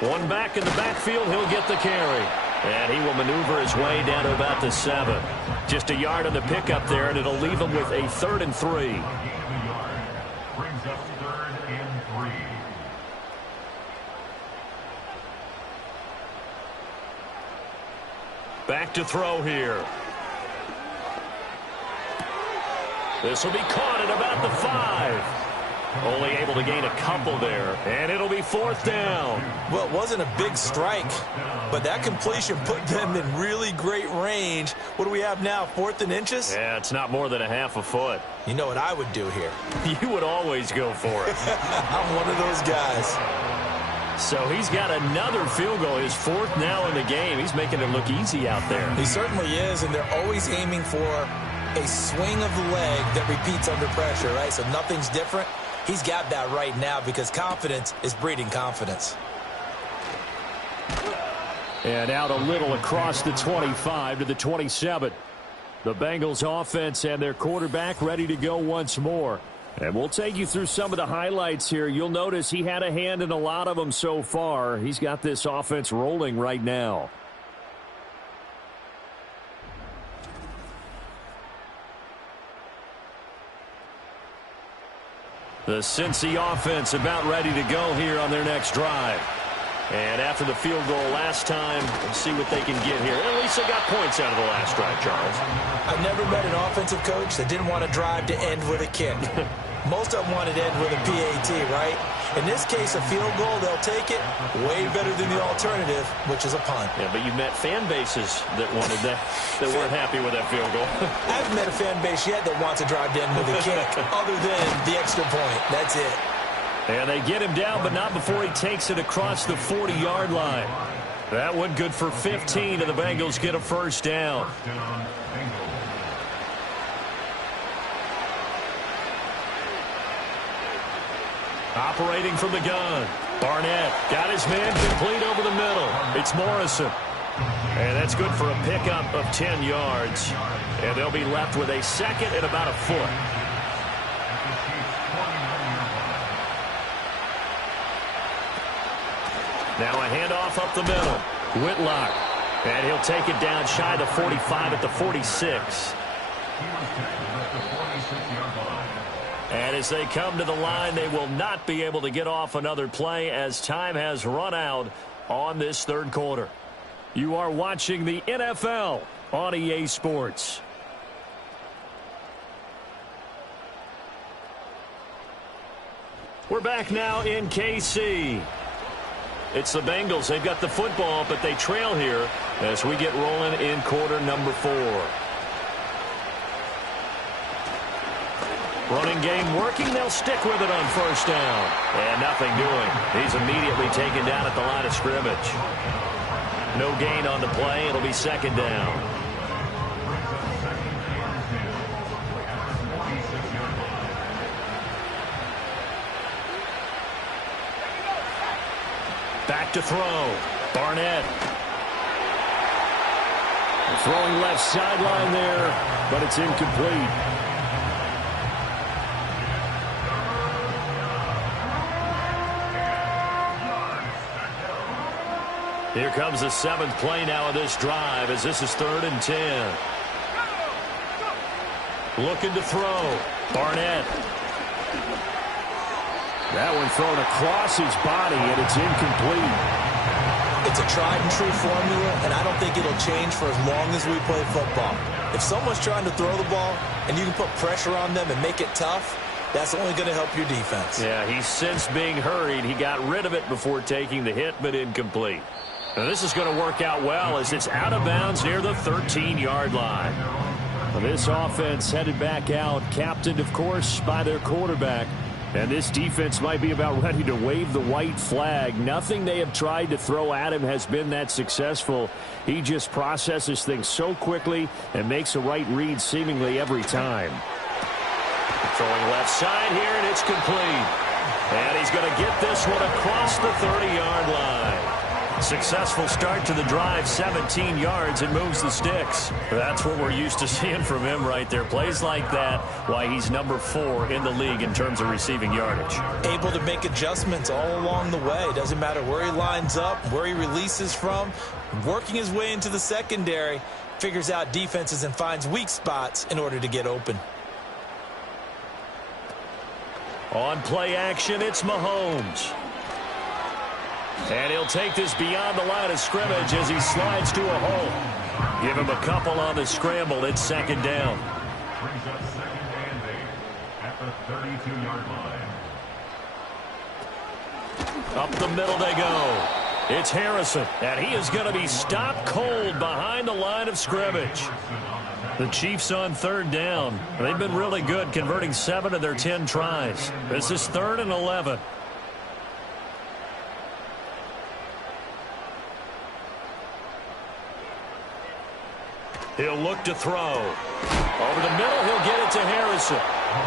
One back in the backfield, he'll get the carry. And he will maneuver his way down to about the 7. Just a yard on the pickup there, and it'll leave him with a 3rd and 3. Brings up 3rd and 3. Back to throw here. This will be caught at about the 5. Only able to gain a couple there, and it'll be 4th down. Well, it wasn't a big strike, but that completion put them in really great range. What do we have now, 4th and inches? Yeah, it's not more than a half a foot. You know what I would do here? You would always go for it. I'm one of those guys. So he's got another field goal, his 4th now in the game. He's making it look easy out there. He certainly is, and they're always aiming for a swing of the leg that repeats under pressure, right? So nothing's different. He's got that right now because confidence is breeding confidence. And out a little across the 25 to the 27. The Bengals offense and their quarterback ready to go once more. And we'll take you through some of the highlights here. You'll notice he had a hand in a lot of them so far. He's got this offense rolling right now. The Cincy offense about ready to go here on their next drive. And after the field goal last time, we'll see what they can get here. At least they got points out of the last drive, Charles. I've never met an offensive coach that didn't want to drive to end with a kick. Most of them wanted to end with a PAT, right? In this case, a field goal, they'll take it. Way better than the alternative, which is a punt. Yeah, but you've met fan bases that wanted that weren't happy with that field goal. I haven't met a fan base yet that wants to drive to end with a kick, other than the extra point. That's it. And they get him down, but not before he takes it across the 40-yard line. That one good for 15, and the Bengals get a 1st down. Operating from the gun. Barnett got his man complete over the middle. It's Morrison. And that's good for a pickup of 10 yards. And they'll be left with a 2nd and about a foot. Now a handoff up the middle. Whitlock. And he'll take it down shy of the 45 at the 46. And as they come to the line, they will not be able to get off another play as time has run out on this 3rd quarter. You are watching the NFL on EA Sports. We're back now in KC. It's the Bengals. They've got the football, but they trail here as we get rolling in quarter number 4. Running game working. They'll stick with it on 1st down. And nothing doing. He's immediately taken down at the line of scrimmage. No gain on the play. It'll be 2nd down. Back to throw. Barnett. Throwing left sideline there, but it's incomplete. Here comes the 7th play now of this drive as this is 3rd and 10. Looking to throw. Barnett. That one thrown across his body, and it's incomplete. It's a tried and true formula, and I don't think it'll change for as long as we play football. If someone's trying to throw the ball and you can put pressure on them and make it tough, that's only going to help your defense. Yeah, he's since being hurried. He got rid of it before taking the hit, but incomplete. Now this is going to work out well as it's out of bounds near the 13-yard line. Well, this offense headed back out, captained, of course, by their quarterback. And this defense might be about ready to wave the white flag. Nothing they have tried to throw at him has been that successful. He just processes things so quickly and makes a right read seemingly every time. Throwing left side here, and it's complete. And he's going to get this one across the 30-yard line. Successful start to the drive, 17 yards, and moves the sticks. That's what we're used to seeing from him right there. Plays like that, why he's number 4 in the league in terms of receiving yardage. Able to make adjustments all along the way. Doesn't matter where he lines up, where he releases from. Working his way into the secondary, figures out defenses and finds weak spots in order to get open. On play action, it's Mahomes. And he'll take this beyond the line of scrimmage as he slides to a hole. Give him a couple on the scramble. It's second down. Brings up second and 8 at the 32-yard line. Up the middle they go. It's Harrison, and he is going to be stopped cold behind the line of scrimmage. The Chiefs on third down. They've been really good, converting 7 of their 10 tries. This is 3rd and 11. He'll look to throw. Over the middle, he'll get it to Harrison.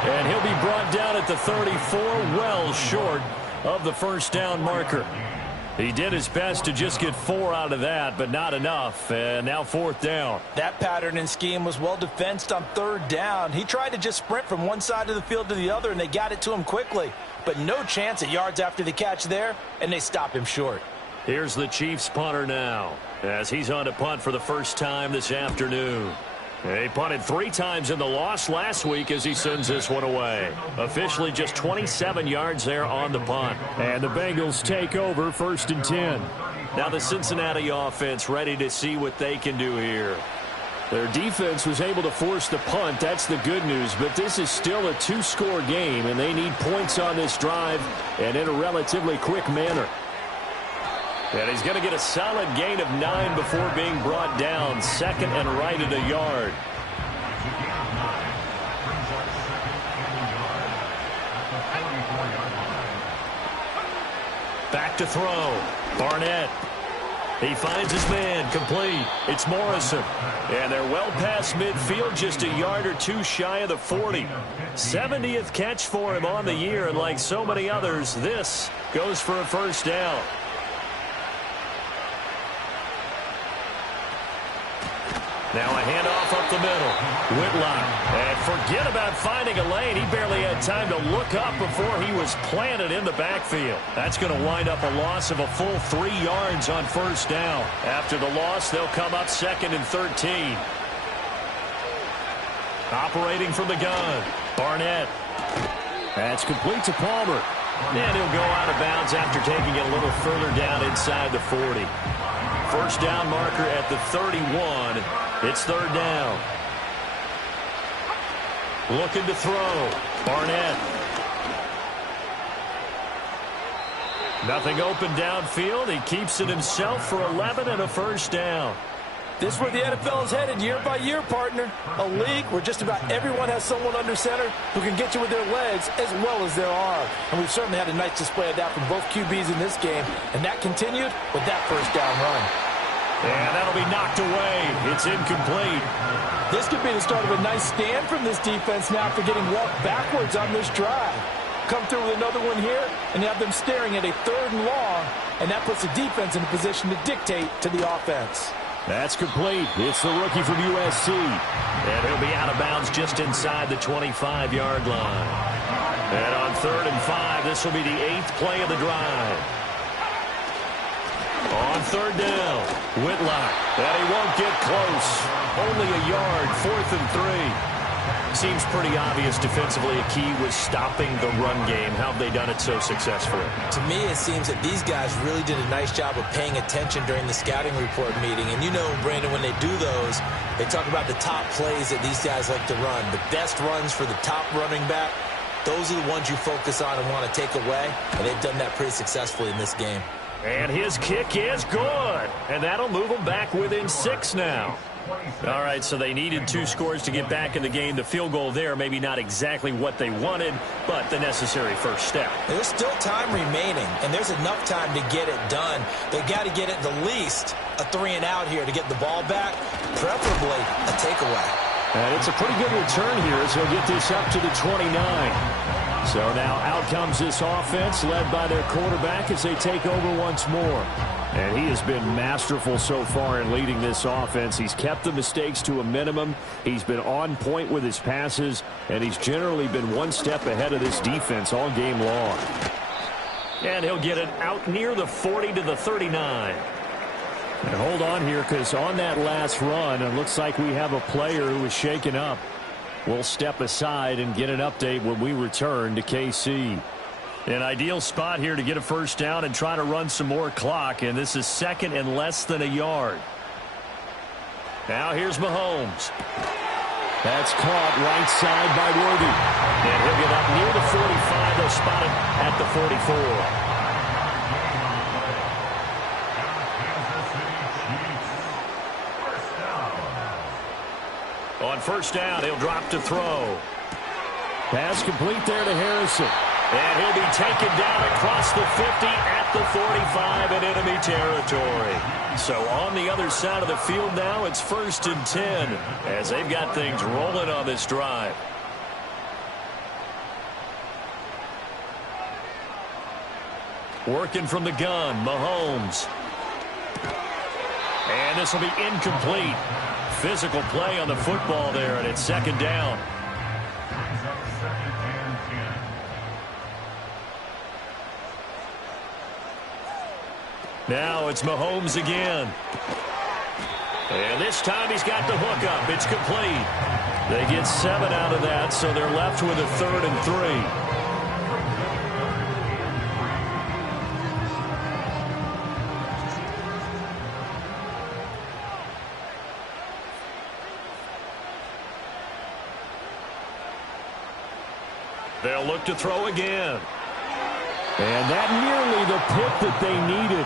And he'll be brought down at the 34, well short of the first down marker. He did his best to just get 4 out of that, but not enough. And now 4th down. That pattern and scheme was well defensed on 3rd down. He tried to just sprint from one side of the field to the other, and they got it to him quickly. But no chance at yards after the catch there, and they stop him short. Here's the Chiefs punter now, as he's on to punt for the first time this afternoon. He punted 3 times in the loss last week as he sends this one away. Officially just 27 yards there on the punt. And the Bengals take over 1st and 10. Now the Cincinnati offense ready to see what they can do here. Their defense was able to force the punt. That's the good news. But this is still a 2-score game, and they need points on this drive and in a relatively quick manner. And he's going to get a solid gain of 9 before being brought down. 2nd and right at a yard. Back to throw. Barnett. He finds his man, complete. It's Morrison. And they're well past midfield, just a yard or 2 shy of the 40. 70th catch for him on the year, and like so many others, this goes for a first down. Now a handoff up the middle. Whitlock. And forget about finding a lane. He barely had time to look up before he was planted in the backfield. That's going to wind up a loss of a full 3 yards on first down. After the loss, they'll come up 2nd and 13. Operating from the gun. Barnett. That's complete to Palmer. And he'll go out of bounds after taking it a little further down inside the 40. First down marker at the 31. It's 3rd down. Looking to throw. Barnett. Nothing open downfield. He keeps it himself for 11 and a first down. This is where the NFL is headed year by year, partner. A league where just about everyone has someone under center who can get you with their legs as well as their arm. And we've certainly had a nice display of that from both QBs in this game. And that continued with that first down run. And that'll be knocked away. It's incomplete. This could be the start of a nice stand from this defense now after getting walked backwards on this drive. Come through with another one here, and you have them staring at a 3rd and long, and that puts the defense in a position to dictate to the offense. That's complete. It's the rookie from USC. And he'll be out of bounds just inside the 25-yard line. And on 3rd and 5, this will be the 8th play of the drive. On 3rd down, Whitlock. And he won't get close. Only a yard, 4th and 3. Seems pretty obvious defensively a key was stopping the run game. How have they done it so successfully? To me, it seems that these guys really did a nice job of paying attention during the scouting report meeting. And you know, Brandon, when they do those, they talk about the top plays that these guys like to run. The best runs for the top running back, those are the ones you focus on and want to take away. And they've done that pretty successfully in this game. And his kick is good. And that'll move them back within 6 now. All right, so they needed 2 scores to get back in the game. The field goal there, maybe not exactly what they wanted, but the necessary first step. There's still time remaining, and there's enough time to get it done. They've got to get at the least a 3-and-out here to get the ball back, preferably a takeaway. And it's a pretty good return here as he'll get this up to the 29. So now out comes this offense led by their quarterback as they take over once more. And he has been masterful so far in leading this offense. He's kept the mistakes to a minimum. He's been on point with his passes, and he's generally been one step ahead of this defense all game long. And he'll get it out near the 40 to the 39. And hold on here, because on that last run, it looks like we have a player who is shaken up. We'll step aside and get an update when we return to KC. An ideal spot here to get a first down and try to run some more clock, and this is 2nd and less than a yard. Now here's Mahomes. That's caught right side by Worthy. And he'll get up near the 45. They'll spot it at the 44. On first down, he'll drop to throw. Pass complete there to Harrison. And he'll be taken down across the 50 at the 45 in enemy territory. So on the other side of the field now, it's 1st and 10 as they've got things rolling on this drive. Working from the gun, Mahomes. And this will be incomplete. Physical play on the football there, and it's 2nd down. Now it's Mahomes again. And this time he's got the hook up. It's complete. They get 7 out of that, so they're left with a 3rd and 3. They'll look to throw again. And that nearly the pick that they needed.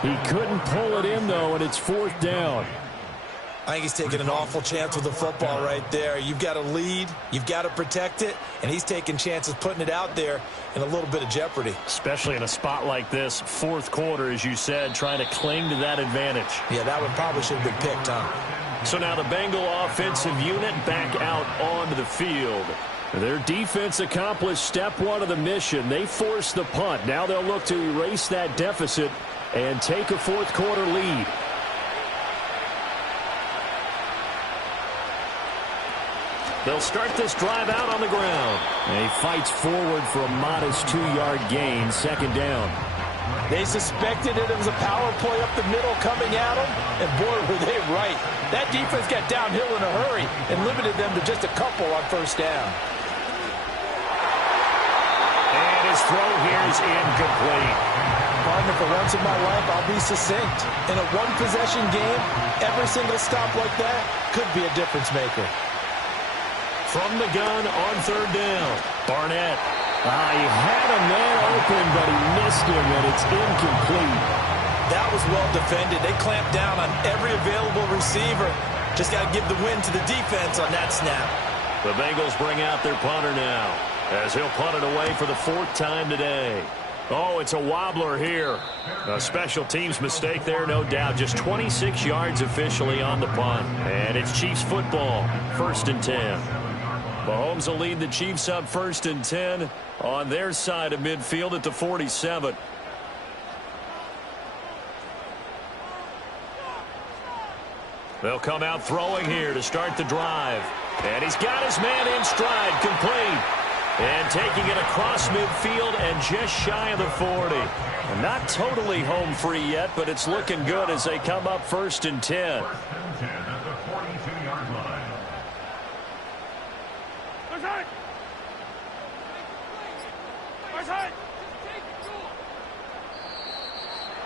He couldn't pull it in, though, and it's 4th down. I think he's taking an awful chance with the football right there. You've got to lead, you've got to protect it, and he's taking chances putting it out there in a little bit of jeopardy. Especially in a spot like this, 4th quarter, as you said, trying to cling to that advantage. Yeah, that one probably should have been picked, huh? So now the Bengal offensive unit back out onto the field. Their defense accomplished step 1 of the mission. They forced the punt. Now they'll look to erase that deficit and take a 4th quarter lead. They'll start this drive out on the ground. And he fights forward for a modest 2-yard gain, 2nd down. They suspected it was a power play up the middle coming at them, and boy, were they right. That defense got downhill in a hurry and limited them to just a couple on first down. And his throw here is incomplete. Partner, for once in my life, I'll be succinct. In a one-possession game, every single stop like that could be a difference maker. From the gun on 3rd down, Barnett. He had a man open, but he missed him, and it's incomplete. That was well defended. They clamped down on every available receiver. Just got to give the win to the defense on that snap. The Bengals bring out their punter now, as he'll punt it away for the 4th time today. Oh, it's a wobbler here. A special teams mistake there, no doubt. Just 26 yards officially on the punt. And it's Chiefs football, 1st and 10. Mahomes will lead the Chiefs up 1st and 10 on their side of midfield at the 47. They'll come out throwing here to start the drive. And he's got his man in stride, complete. And taking it across midfield and just shy of the 40. And not totally home free yet, but it's looking good as they come up 1st and 10.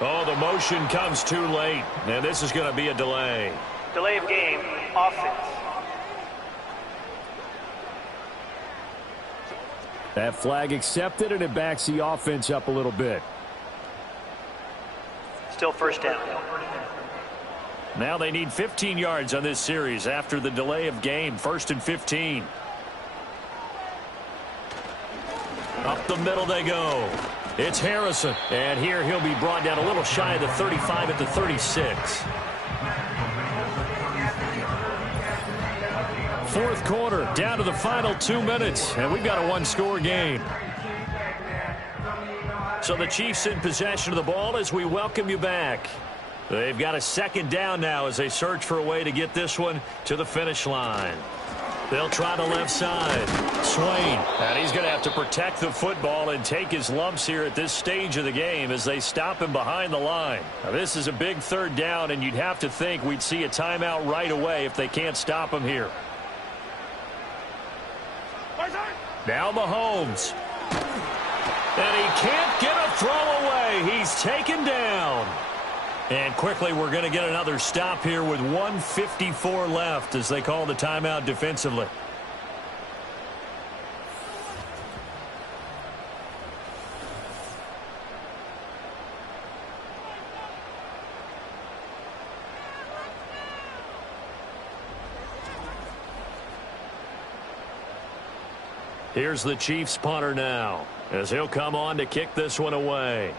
Oh, the motion comes too late, and this is going to be a delay. Delay of game, offense. That flag accepted, and it backs the offense up a little bit. Still first down. Now they need 15 yards on this series after the delay of game. 1st and 15. Up the middle they go. It's Harrison. And here he'll be brought down a little shy of the 35 at the 36. Fourth quarter, down to the final 2 minutes. And we've got a one-score game. So the Chiefs in possession of the ball as we welcome you back. They've got a second down now as they search for a way to get this one to the finish line. They'll try the left side. Swain. And he's going to have to protect the football and take his lumps here at this stage of the game as they stop him behind the line. Now, this is a big third down, and you'd have to think we'd see a timeout right away if they can't stop him here. Now Mahomes. And he can't get a throw away. He's taken down. And quickly we're going to get another stop here with 1:54 left as they call the timeout defensively. Here's the Chiefs punter now as he'll come on to kick this one away.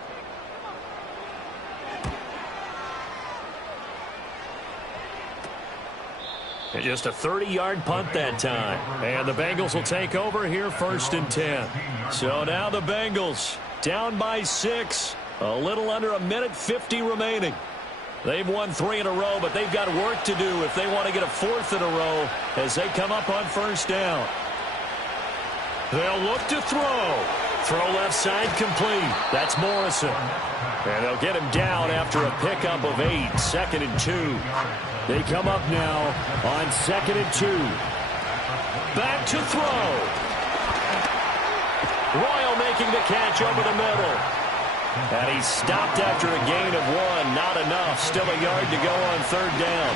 And just a 30-yard punt that time. And the Bengals will take over here 1st and 10. So now the Bengals down by 6. A little under 1:50 remaining. They've won 3 in a row, but they've got work to do if they want to get a 4th in a row as they come up on 1st down. They'll look to throw. Throw left side complete. That's Morrison. And they'll get him down after a pickup of 8. 2nd and 2. They come up now on 2nd and 2. Back to throw. Royal making the catch over the middle. And he's stopped after a gain of 1. Not enough. Still a yard to go on 3rd down.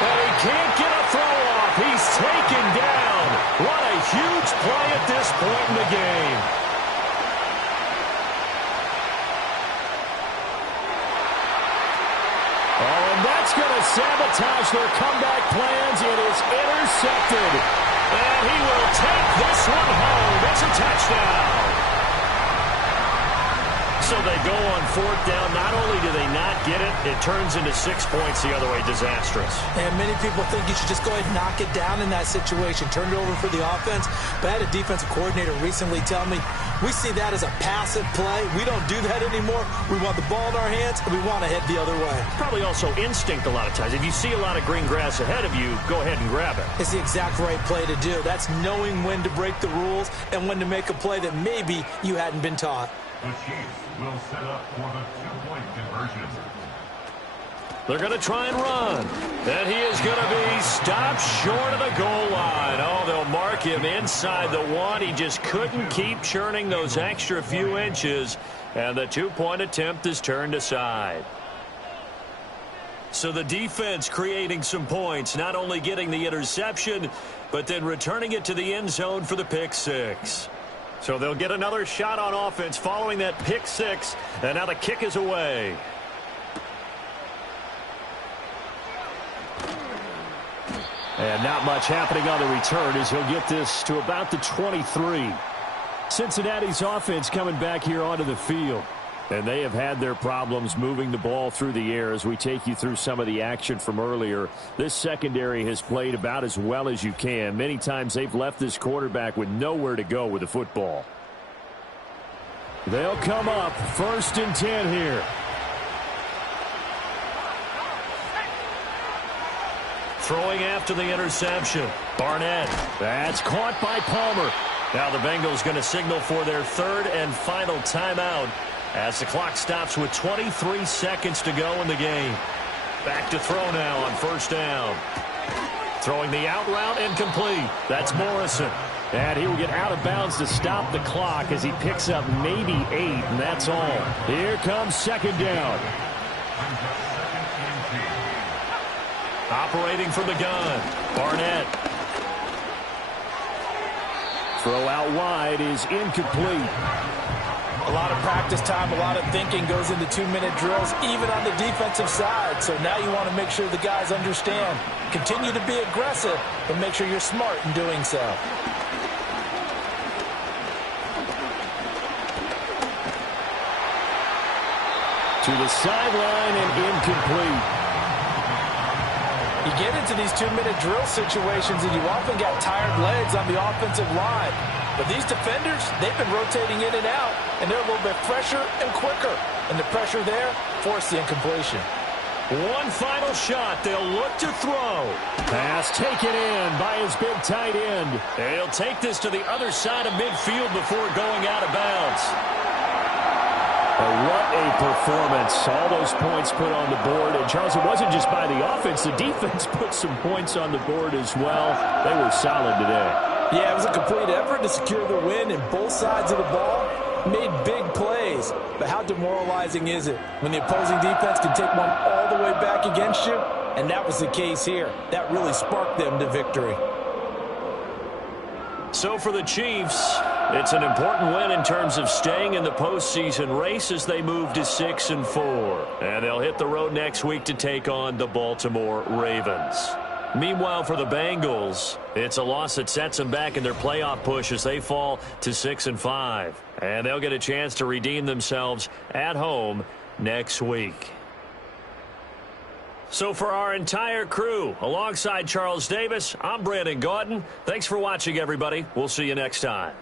And he can't get a throw off. He's taken down. What a huge play at this point in the game. Oh, and that's going to sabotage their comeback plans. It is intercepted. And he will take this one home. It's a touchdown. So they go on 4th down. Not only do they not get it, it turns into 6 points the other way. Disastrous. And many people think you should just go ahead and knock it down in that situation. Turn it over for the offense. But I had a defensive coordinator recently tell me, we see that as a passive play. We don't do that anymore. We want the ball in our hands, and we want to head the other way. Probably also instinct a lot of times. If you see a lot of green grass ahead of you, go ahead and grab it. It's the exact right play to do. That's knowing when to break the rules and when to make a play that maybe you hadn't been taught. The Chiefs will set up for the two-point conversion. They're going to try and run. And he is going to be stopped short of the goal line. Oh, they'll mark him inside the 1. He just couldn't keep churning those extra few inches. And the 2-point attempt is turned aside. So the defense creating some points, not only getting the interception, but then returning it to the end zone for the pick 6. So they'll get another shot on offense following that pick 6. And now the kick is away. And not much happening on the return as he'll get this to about the 23. Cincinnati's offense coming back here onto the field. And they have had their problems moving the ball through the air as we take you through some of the action from earlier. This secondary has played about as well as you can. Many times they've left this quarterback with nowhere to go with the football. They'll come up 1st and 10 here. Throwing after the interception. Barnett. That's caught by Palmer. Now the Bengals going to signal for their 3rd and final timeout as the clock stops with 23 seconds to go in the game. Back to throw now on 1st down. Throwing the out route incomplete. That's Morrison. And he will get out of bounds to stop the clock as he picks up maybe 8, and that's all. Here comes second down. Operating from the gun, Barnett. Throw out wide is incomplete. A lot of practice time, a lot of thinking goes into 2-minute drills, even on the defensive side. So now you want to make sure the guys understand. Continue to be aggressive, but make sure you're smart in doing so. To the sideline and incomplete. You get into these 2-minute drill situations and you often got tired legs on the offensive line. But these defenders, they've been rotating in and out, and they're a little bit fresher and quicker. And the pressure there forced the incompletion. One final shot. They'll look to throw. Pass taken in by his big tight end. He'll take this to the other side of midfield before going out of bounds. What a performance. All those points put on the board. And, Charles, it wasn't just by the offense. The defense put some points on the board as well. They were solid today. Yeah, it was a complete effort to secure the win, and both sides of the ball made big plays. But how demoralizing is it when the opposing defense can take one all the way back against you? And that was the case here. That really sparked them to victory. So for the Chiefs, it's an important win in terms of staying in the postseason race as they move to 6-4. And they'll hit the road next week to take on the Baltimore Ravens. Meanwhile, for the Bengals, it's a loss that sets them back in their playoff push as they fall to 6-5. And they'll get a chance to redeem themselves at home next week. So for our entire crew, alongside Charles Davis, I'm Brandon Gaudin. Thanks for watching, everybody. We'll see you next time.